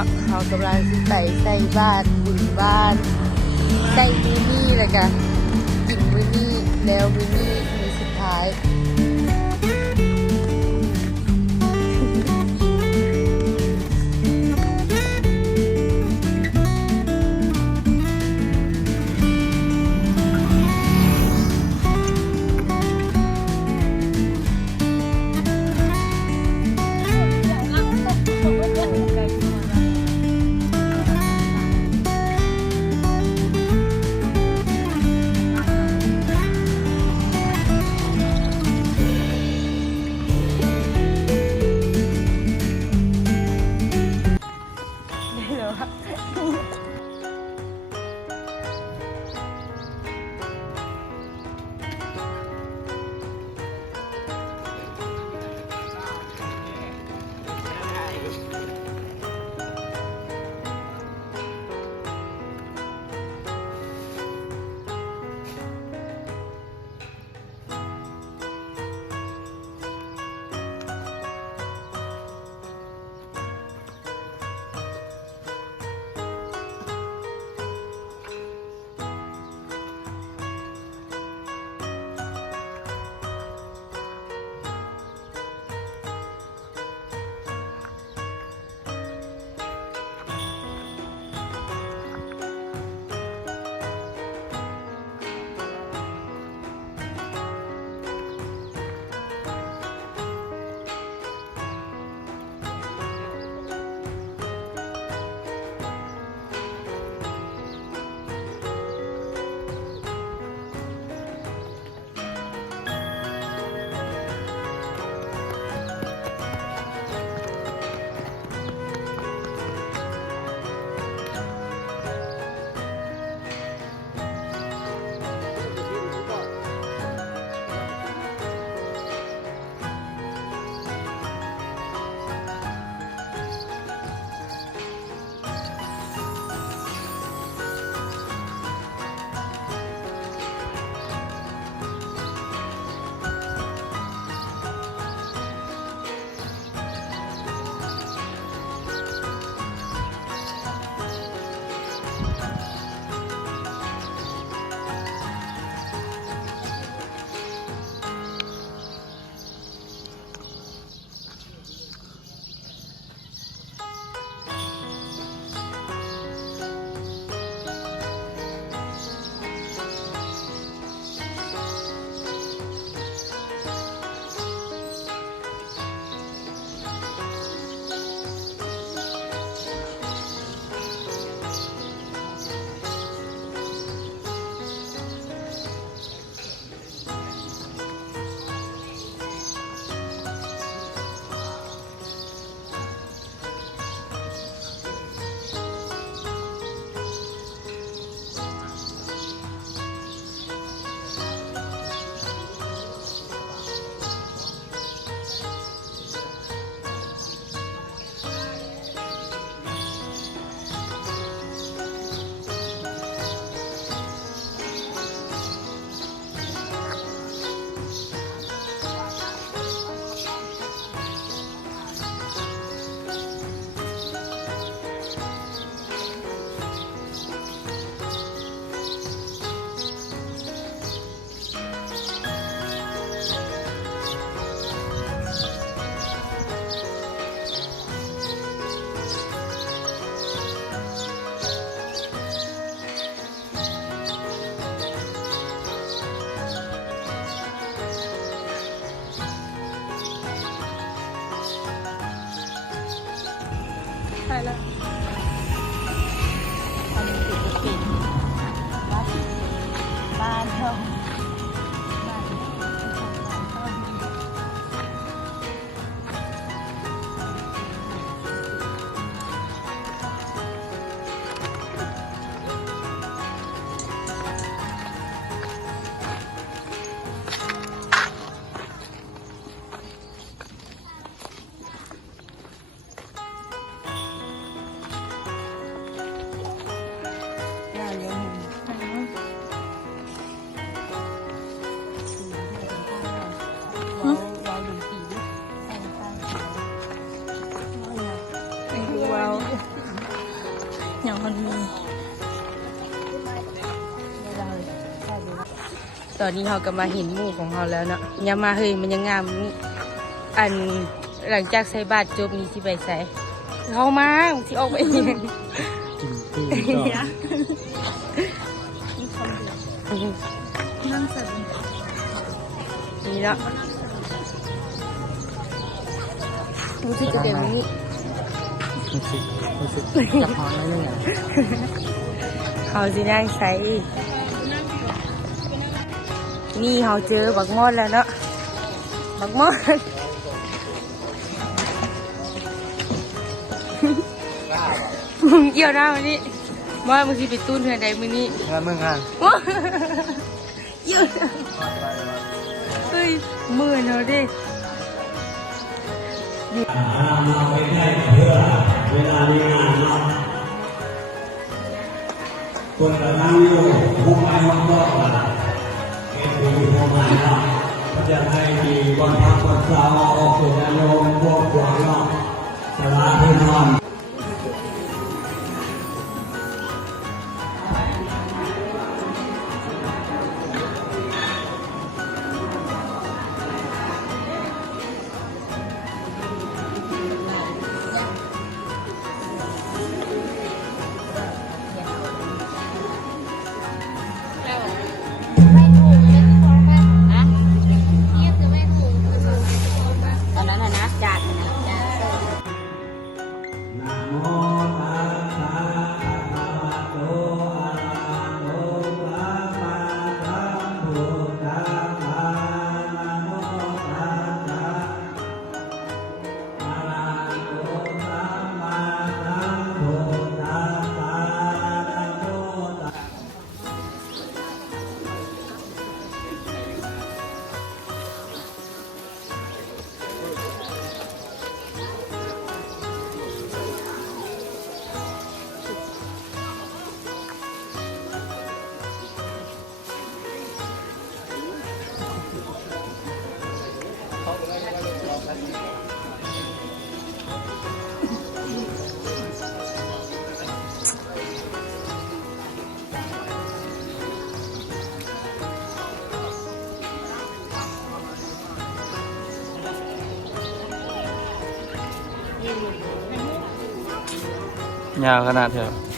นาะเขากำลังสิไปใส่บ้านบุญบ้านใส่มื้อนี้แล้วก็กินมื้อนี้แล้วมื้อนี้มื้อสุดท้ายใช่แล้วตอนนี้ปิดบ้านเรา อย่างมันมีตอนนี้เราก็มาเห็นหมู่ของเราแล้วเนาะอย่ามาเฮ้ยมันยังงามนี่อันหลังจากใส่บาตรจบนี่สิไปใส่เขามาสิออกไปเอง นั่งเสร็จ นี่เนาะรู้สึกจะเดี๋ยวนี้ รู้สึกจะพอแล้วเนี่ย เขาสินั่งใส่นี่เขาเจอบักมอดแล้วเนาะบักมอด มึงเกี่ยวหน้ามันนี่ว่ามึงสิไปตุ้นเหือใดมึงนี่ แล้วมึงอ่ะ ว้าเกี่ยวหน้าเฮ้ยมือเนาะดิ เราไปได้เพื่อเวลามีงานเนาะคนกระทั่งอยู่ห้องไม้ห้องนอกอ่ะเก็บอยู่ห้องไม้เนาะก็จะให้มีบนพักบนเสาออกสู่นายมพวกหัวเนาะสลาที่นอน ตอนนั้นนะจานนะจาน นะโมตัสสะภะคะวะโตอะระหะโตสัมมาสัมพุทธัสสะนะโมตัสสะอะระหะโตสัมมาสัมพุทธัสสะนะโมตัสสะ ยาวขนาดเถอะ